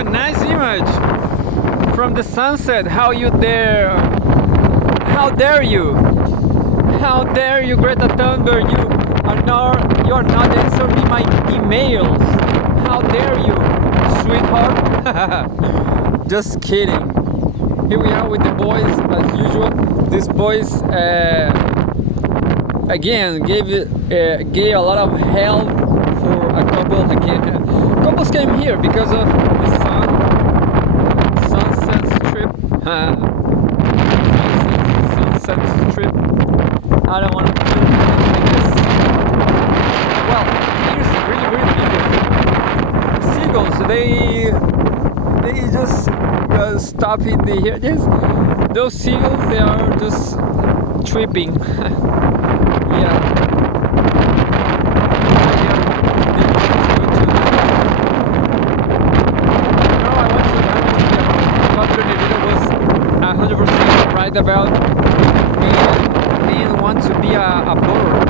a nice image from the sunset. How you dare? How dare you? How dare you, Greta Thunberg? You are not answering my emails. How dare you, sweetheart? Just kidding. Here we are with the boys as usual. These boys again gave a lot of help for a couple. Again, couples came here because of the sunset strip. Sunset strip. I don't want to feel like this. Well, here's really beautiful. Seagulls, they just stop in the here. Yes, those seagulls, they are just tripping. Yeah. Right about men want to be a bird,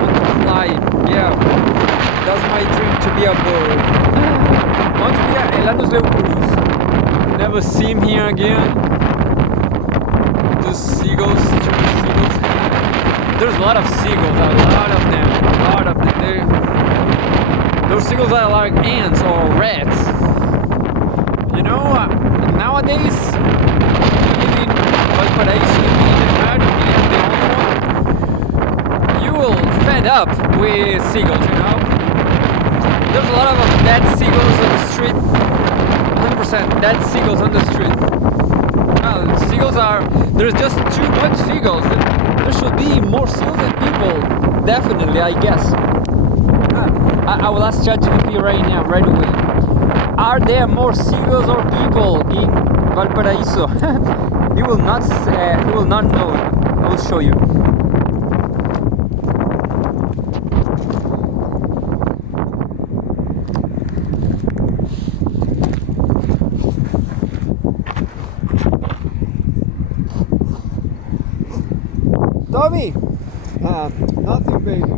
want to fly. Yeah, that's my dream, to be a bird. I want to be a Elandus leucurus. Never see him here again. Just seagulls, seagulls. There's a lot of seagulls, a lot of them. Those seagulls are like ants or rats. You know, nowadays, you will fed up with seagulls, you know. There's a lot of dead seagulls on the street. 100% dead seagulls on the street. Seagulls there's just too much seagulls. There should be more seagulls than people. Definitely, I guess. I will ask ChatGPT right now, right away. Are there more seagulls or people in Valparaíso? He will not know. I will show you. Tommy! Nothing, baby.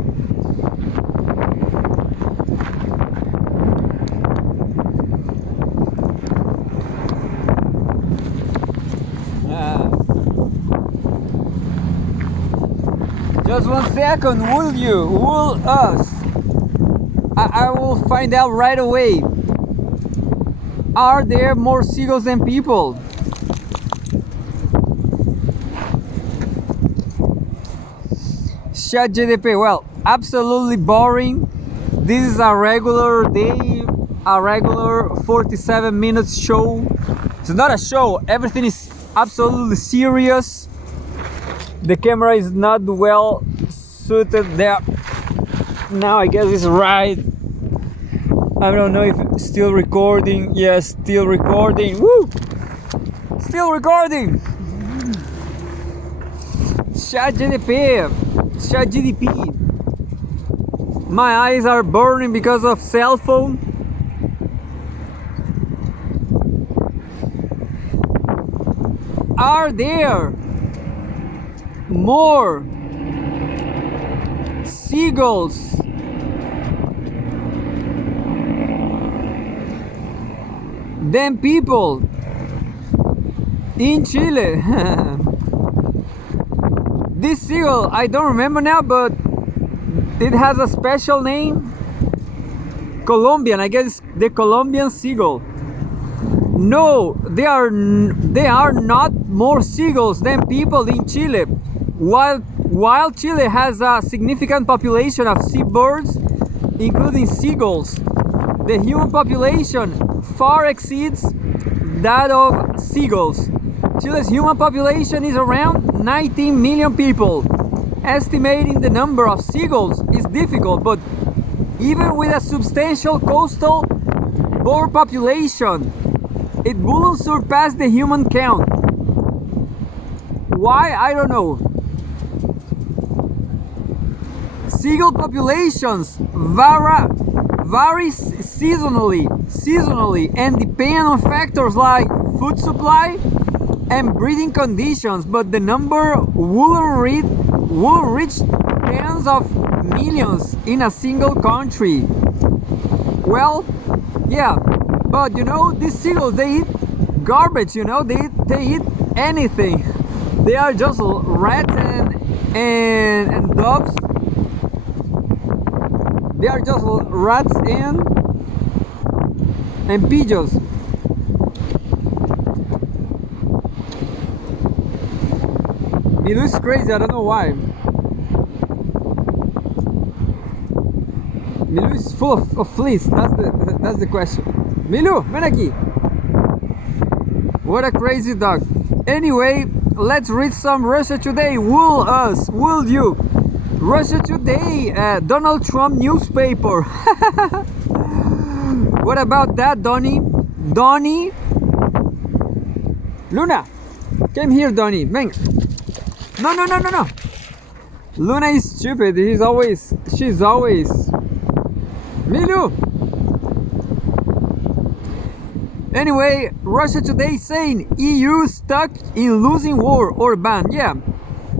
Just 1 second, will us? I will find out right away. Are there more seagulls than people? ChatGPT, well, absolutely boring. This is a regular day, a regular 47 minutes show. It's not a show, everything is absolutely serious. The camera is not well suited there. Now I guess it's right. I don't know if it's still recording. Yes, still recording. Woo! Still recording. ChatGPT. My eyes are burning because of cell phone. Are there more seagulls than people in Chile? This seagull, I don't remember now, but it has a special name. Colombian, I guess the Colombian seagull. No, they are not more seagulls than people in Chile. While Chile has a significant population of seabirds, including seagulls, the human population far exceeds that of seagulls. Chile's human population is around 19 million people. Estimating the number of seagulls is difficult, but even with a substantial coastal bird population, it wouldn't surpass the human count. Why? I don't know. Seagull populations vary seasonally and depend on factors like food supply and breeding conditions, but the number will reach tens of millions in a single country. Well, yeah, But you know, these seagulls, they eat garbage, you know, they eat anything. They are just rats and dogs. They are just rats and pigeons. Milu is crazy, I don't know why. Milu is full of fleas, that's the question. Milu, ven aquí. What a crazy dog. Anyway, let's read some Russia Today. Will you? Russia Today, Donald Trump newspaper. What about that, Donnie? Donnie? Luna, come here, Donnie. Ven. No. Luna is stupid. She's always. Milu. Anyway, Russia Today saying EU stuck in losing war or ban. Yeah,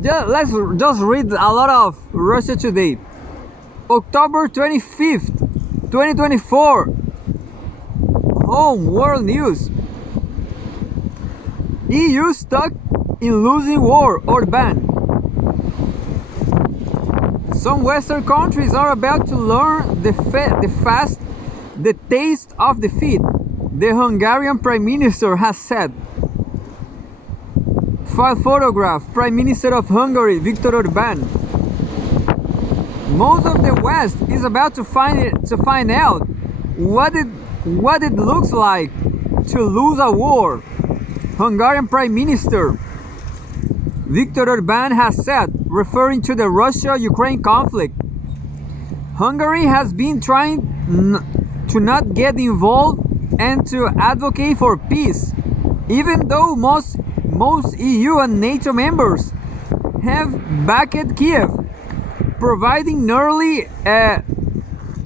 let's just read a lot of Russia Today. October 25th, 2024. Home World News. EU stuck in losing war or ban. Some Western countries are about to learn the taste of defeat, the Hungarian Prime Minister has said. File photograph, Prime Minister of Hungary, Viktor Orbán. Most of the West is about to find out what it looks like to lose a war. Hungarian Prime Minister Viktor Orbán has said, referring to the Russia-Ukraine conflict. Hungary has been trying to not get involved and to advocate for peace, even though most EU and NATO members have backed Kiev, providing nearly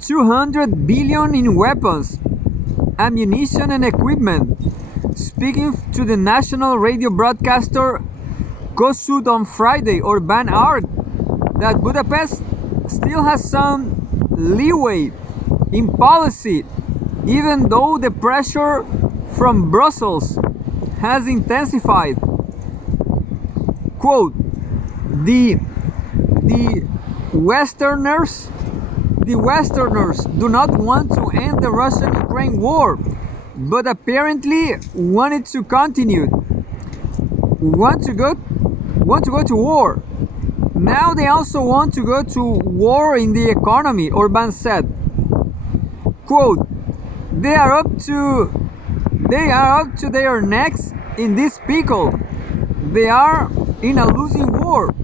200 billion in weapons, ammunition and equipment. Speaking to the national radio broadcaster Kossuth on Friday, Orbán argued that Budapest still has some leeway in policy, even though the pressure from Brussels has intensified. Quote, the Westerners do not want to end the Russian-Ukraine war, but apparently want it to continue. Want to go to war. Now they also want to go to war in the economy, Orbán said. Quote, they are up to their necks in this pickle. They are in a losing war.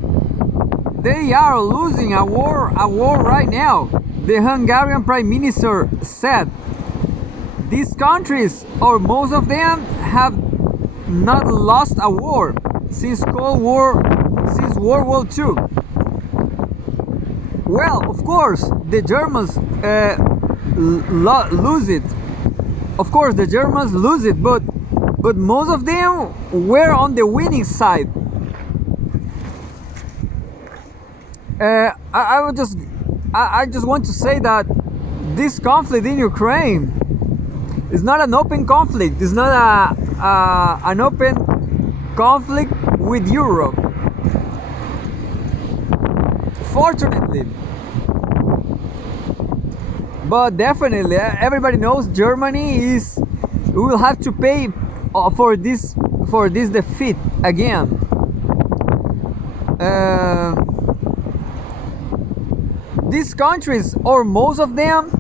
They are losing a war right now, the Hungarian Prime Minister said. These countries, or most of them, have not lost a war since World War II. Well, of course, the Germans lose it. Of course, the Germans lose it, but most of them were on the winning side. I just want to say that this conflict in Ukraine is not an open conflict. It's not an open conflict with Europe. Fortunately. But definitely, everybody knows Germany will have to pay for this defeat again. These countries, or most of them,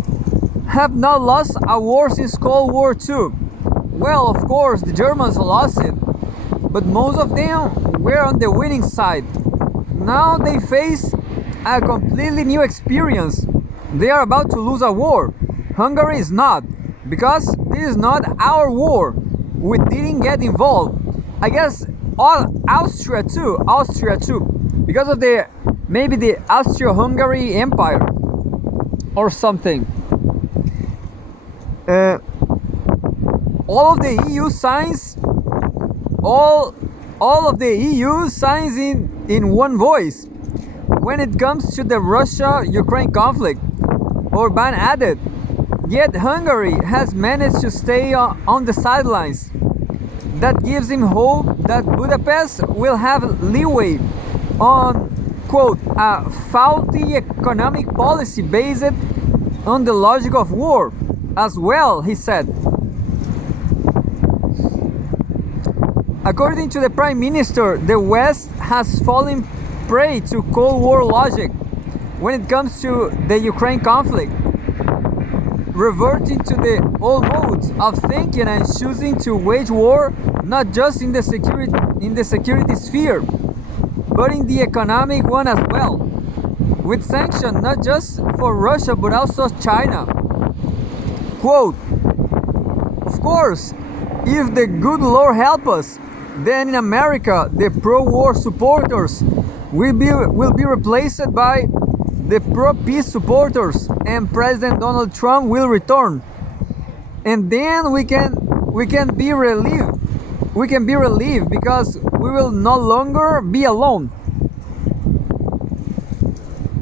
have not lost a war since Cold War II. Well, of course, the Germans lost it, but most of them were on the winning side. Now they face a completely new experience. They are about to lose a war. Hungary is not, because this is not our war. We didn't get involved. I guess Austria too, because of maybe the Austro-Hungary Empire or something. All of the EU signs, all of the EU signs in one voice when it comes to the Russia-Ukraine conflict. Orbán added, Yet Hungary has managed to stay on the sidelines. That gives him hope that Budapest will have leeway on, quote, a faulty economic policy based on the logic of war as well, he said. According to the Prime Minister, the West has fallen prey to Cold War logic when it comes to the Ukraine conflict, reverting to the old modes of thinking and choosing to wage war not just in the security sphere, but in the economic one as well, with sanctions not just for Russia but also China. Quote, of course, if the good Lord help us, then in America the pro-war supporters will be replaced by the pro-peace supporters, and President Donald Trump will return. And then we can be relieved. We can be relieved because we will no longer be alone.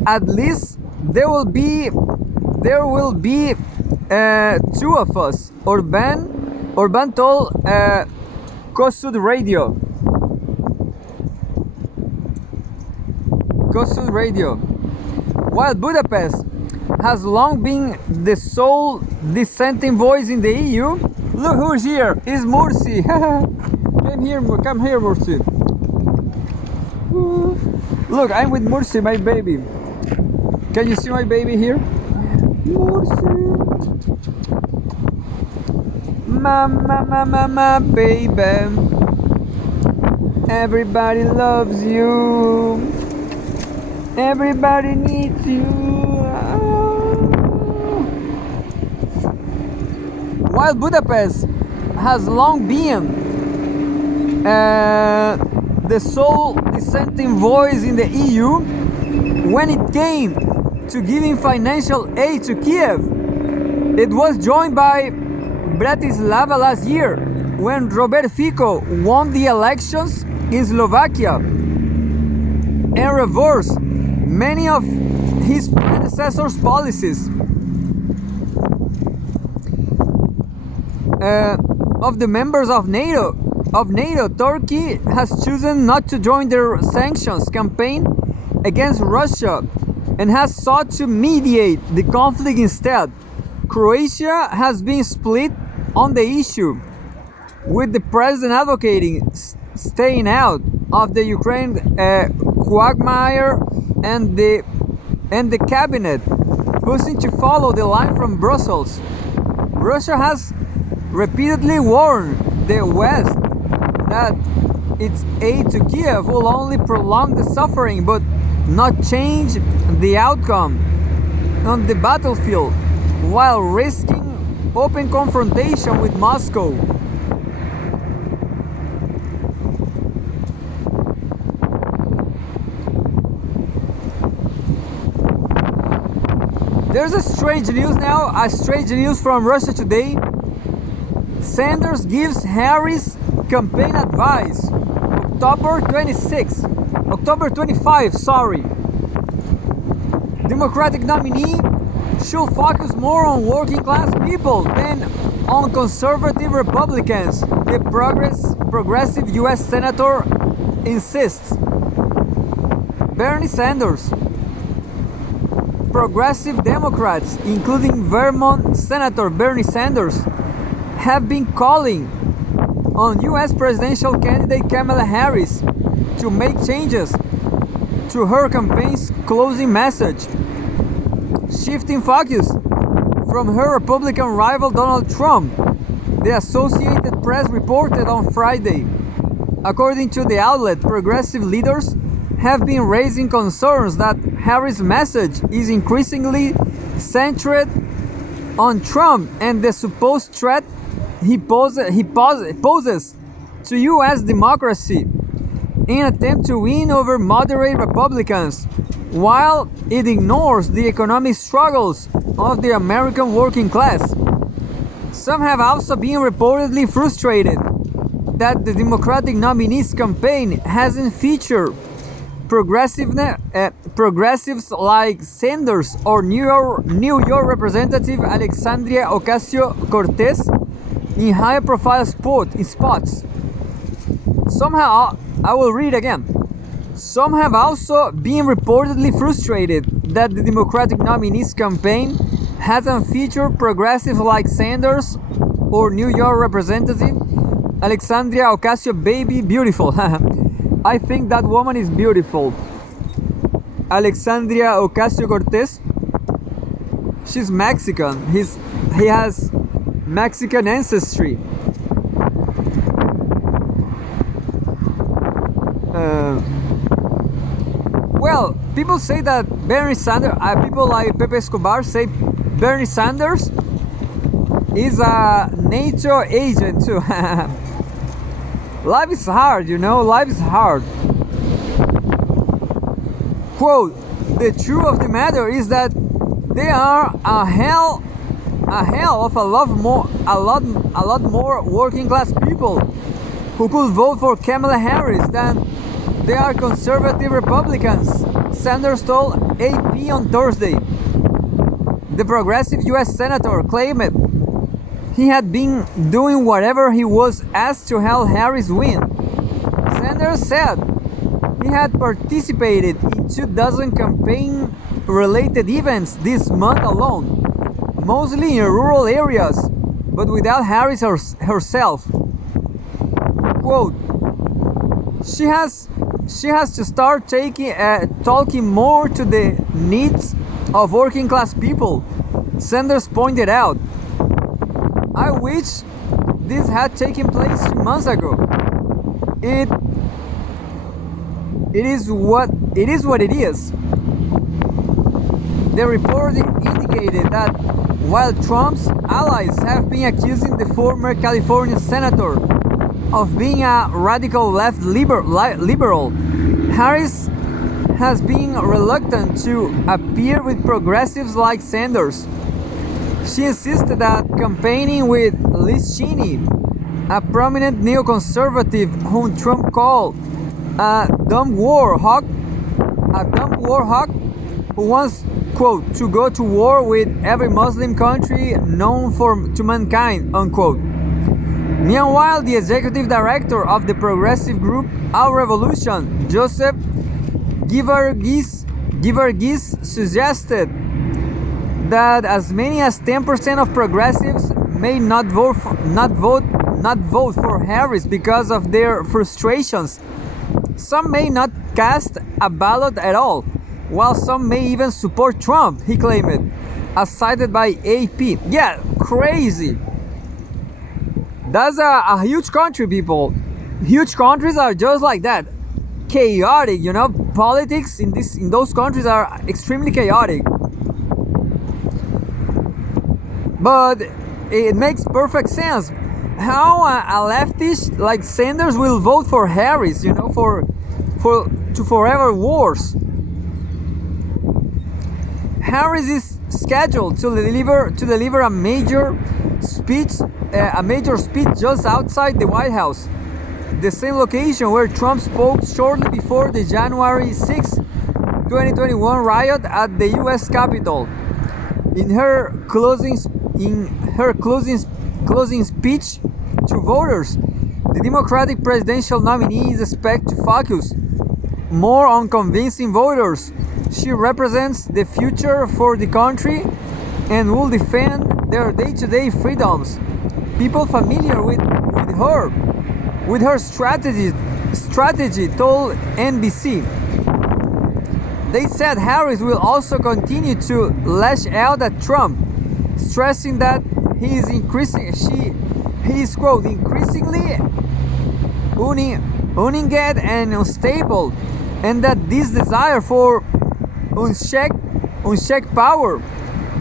At least there will be two of us. Orban told Kossuth Radio. Kossuth Radio. While Budapest has long been the sole dissenting voice in the EU, look who's here! It's Mursi! Come here, Mursi! Look, I'm with Mursi, my baby. Can you see my baby here? Mursi! Mama, baby. Everybody loves you. Everybody needs you. While Budapest has long been the sole dissenting voice in the EU, when it came to giving financial aid to Kiev, it was joined by Bratislava last year, when Robert Fico won the elections in Slovakia and reversed many of his predecessors' policies. Of the members of NATO, Turkey has chosen not to join their sanctions campaign against Russia and has sought to mediate the conflict instead. Croatia has been split on the issue, with the president advocating staying out of the Ukraine quagmire and the cabinet pushing to follow the line from Brussels. Russia has repeatedly warned the West that its aid to Kiev will only prolong the suffering but not change the outcome on the battlefield, while risking open confrontation with Moscow. There's a strange news from Russia today. Sanders gives Harris campaign advice. October 25, Democratic nominee should focus more on working class people than on conservative Republicans, the progressive US senator insists. Bernie Sanders. Progressive Democrats, including Vermont Senator Bernie Sanders, have been calling on US presidential candidate Kamala Harris to make changes to her campaign's closing message, shifting focus from her Republican rival Donald Trump, the Associated Press reported on Friday. According to the outlet, progressive leaders have been raising concerns that Harris' message is increasingly centered on Trump and the supposed threat he poses to U.S. democracy in an attempt to win over moderate Republicans, while it ignores the economic struggles of the American working class. Some have also been reportedly frustrated that the Democratic nominee's campaign hasn't featured progressives like Sanders or New York Representative Alexandria Ocasio-Cortez in high-profile spots. Somehow, I will read again. Some have also been reportedly frustrated that the Democratic nominee's campaign hasn't featured progressives like Sanders or New York Representative Alexandria Ocasio-Baby Beautiful. I think that woman is beautiful. Alexandria Ocasio-Cortez. She's Mexican. He has Mexican ancestry. Well, people say that Bernie Sanders, people like Pepe Escobar say Bernie Sanders is a NATO agent too. Life is hard, life is hard. Quote, the truth of the matter is that there are a hell of a lot more working class people who could vote for Kamala Harris than there are conservative Republicans, Sanders told AP on Thursday. The progressive US senator claimed he had been doing whatever he was asked to help Harris win. Sanders said he had participated in 2 dozen campaign-related events this month alone, mostly in rural areas, but without Harris herself. Quote, she has to start talking more to the needs of working class people, Sanders pointed out. I wish this had taken place 2 months ago. It is what it is. The report indicated that while Trump's allies have been accusing the former California senator of being a radical left liberal, Harris has been reluctant to appear with progressives like Sanders. She insisted that campaigning with Liz Cheney, a prominent neoconservative whom Trump called a dumb war hawk who wants, quote, to go to war with every Muslim country known to mankind, unquote. Meanwhile, the executive director of the progressive group Our Revolution, Joseph Givergis, suggested that as many as 10% of progressives may not vote for Harris because of their frustrations. Some may not cast a ballot at all, while some may even support Trump, he claimed, as cited by AP. Yeah, crazy. That's a huge country, people. Huge countries are just like that. Chaotic, Politics in those countries are extremely chaotic. But it makes perfect sense. How a leftist like Sanders will vote for Harris, to forever wars. Harris is scheduled to deliver a major speech just outside the White House, the same location where Trump spoke shortly before the January 6, 2021 riot at the U.S. Capitol. In her closing speech to voters, the Democratic presidential nominee is expected to focus more on convincing voters she represents the future for the country and will defend their day-to-day freedoms. People familiar with her strategy told NBC. They said Harris will also continue to lash out at Trump, stressing that he is quote, increasingly uninged and unstable, and that this desire for unchecked power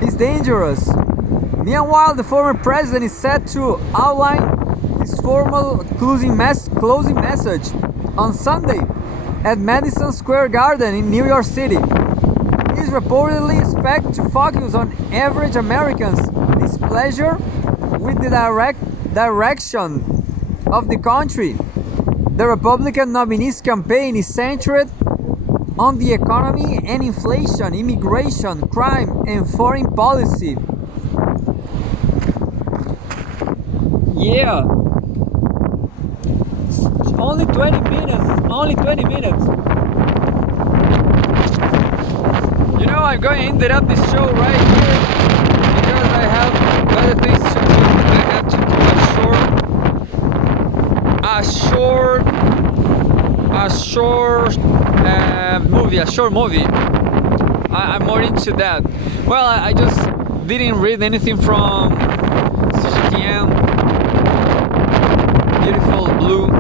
is dangerous. Meanwhile, the former president is set to outline his formal closing message on Sunday at Madison Square Garden in New York City. He is reportedly expected to focus on average Americans' displeasure with the direction of the country. The Republican nominee's campaign is centered on the economy and inflation, immigration, crime, and foreign policy. Yeah. Only 20 minutes. Only 20 minutes. You know, I'm going to end up this show right here because I have other things to do. I have to do a short movie. I'm more into that. Well, I just didn't read anything from CGTN. Beautiful blue.